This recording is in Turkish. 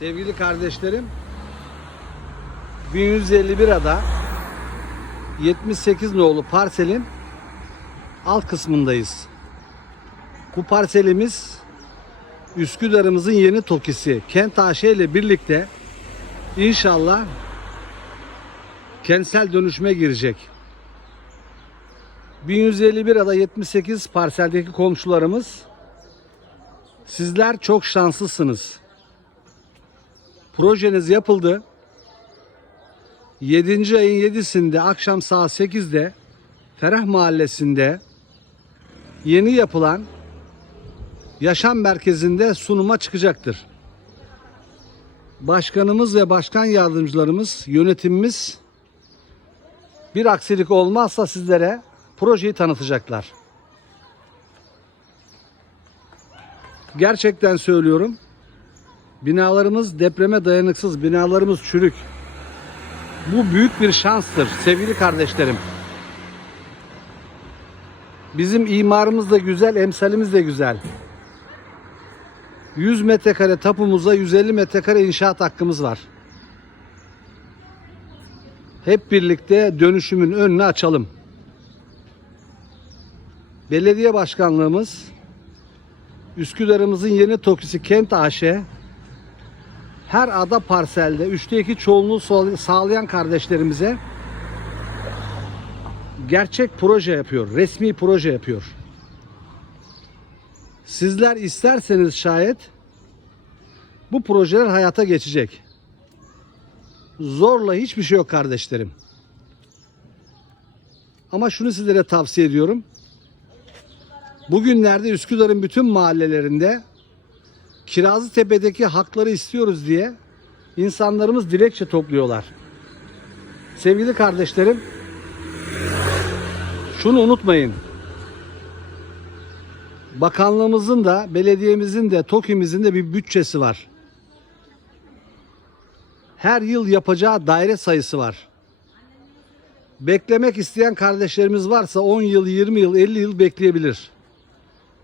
Sevgili kardeşlerim 1151 ada 78 nolu parselin alt kısmındayız. Bu parselimiz Üsküdar'ımızın yeni tokisi Kent AŞ ile birlikte inşallah kentsel dönüşüme girecek. 1151 ada 78 parseldeki komşularımız sizler çok şanslısınız. Projeniz yapıldı. 7. ayın 7'sinde akşam saat 8'de Ferah Mahallesi'nde yeni yapılan yaşam merkezinde sunuma çıkacaktır. Başkanımız ve başkan yardımcılarımız, yönetimimiz bir aksilik olmazsa sizlere projeyi tanıtacaklar. Gerçekten söylüyorum. Binalarımız depreme dayanıksız, binalarımız çürük. Bu büyük bir şanstır sevgili kardeşlerim. Bizim imarımız da güzel, emsalimiz de güzel. 100 metrekare tapumuza 150 metrekare inşaat hakkımız var. Hep birlikte dönüşümün önünü açalım. Belediye başkanlığımız Üsküdar'ımızın yeni tokisi Kent AŞ her ada parselde 3'te 2 çoğunluğu sağ- sağlayan kardeşlerimize gerçek proje yapıyor. Resmi proje yapıyor. Sizler isterseniz şayet bu projeler hayata geçecek. Zorla hiçbir şey yok kardeşlerim. Ama şunu sizlere tavsiye ediyorum. Bugünlerde Üsküdar'ın bütün mahallelerinde Kirazlıtepe'deki hakları istiyoruz diye insanlarımız dilekçe topluyorlar. Sevgili kardeşlerim, şunu unutmayın. Bakanlığımızın da, belediyemizin de, TOKİ'mizin de bir bütçesi var. Her yıl yapacağı daire sayısı var. Beklemek isteyen kardeşlerimiz varsa 10 yıl, 20 yıl, 50 yıl bekleyebilir.